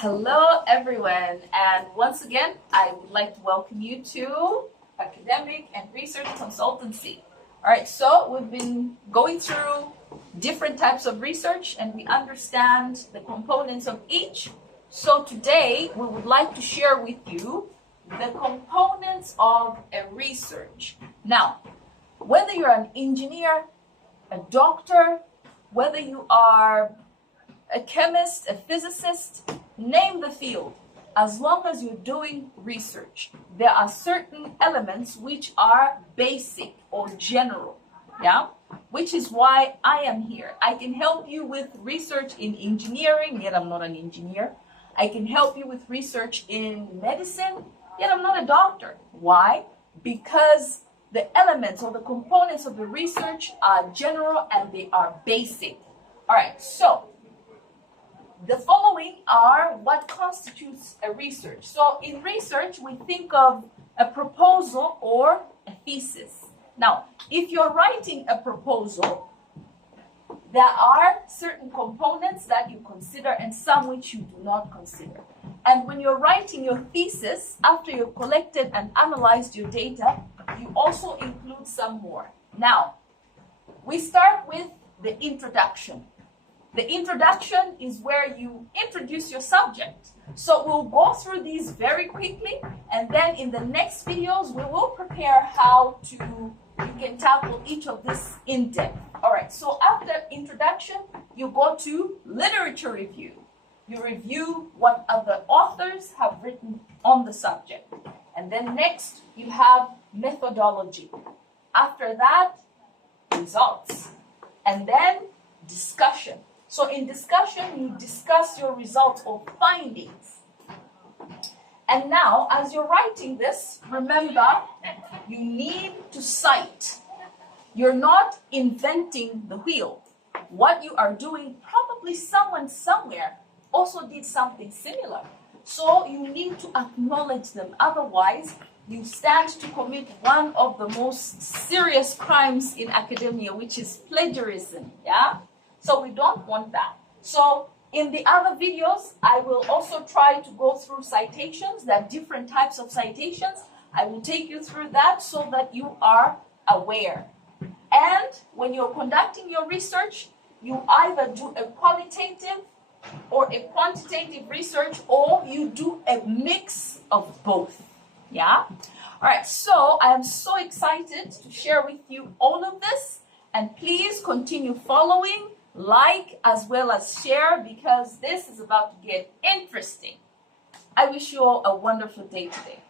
Hello everyone, and once again I would like to welcome you to Academic and Research Consultancy. Alright, so we've been going through different types of research and we understand the components of each. So today we would like to share with you the components of a research. Now, whether you're an engineer, a doctor, whether you are a chemist, a physicist, name the field. As long as you're doing research, there are certain elements which are basic or general, which is why I am here. I can help you with research in engineering, yet I'm not an engineer. I can help you with research in medicine, yet I'm not a doctor. Why? Because the elements or the components of the research are general and they are basic. All right, so the following are what constitutes a research. So in research, we think of a proposal or a thesis. Now, if you're writing a proposal, there are certain components that you consider and some which you do not consider. And when you're writing your thesis, after you've collected and analyzed your data, you also include some more. Now, we start with the introduction. The introduction is where you introduce your subject. So we'll go through these very quickly, and then in the next videos, we will prepare how you can tackle each of this in depth. All right, so after introduction, you go to literature review. You review what other authors have written on the subject. And then next, you have methodology. After that, results. And then discussion. So in discussion, you discuss your results or findings. And now, as you're writing this, remember, you need to cite. You're not inventing the wheel. What you are doing, probably someone somewhere also did something similar. So you need to acknowledge them. Otherwise, you stand to commit one of the most serious crimes in academia, which is plagiarism, So we don't want that. So in the other videos, I will also try to go through citations. There are different types of citations. I will take you through that so that you are aware. And when you're conducting your research, you either do a qualitative or a quantitative research, or you do a mix of both. All right, so I am so excited to share with you all of this. And please continue following, like, as well as share, because this is about to get interesting. I wish you all a wonderful day today.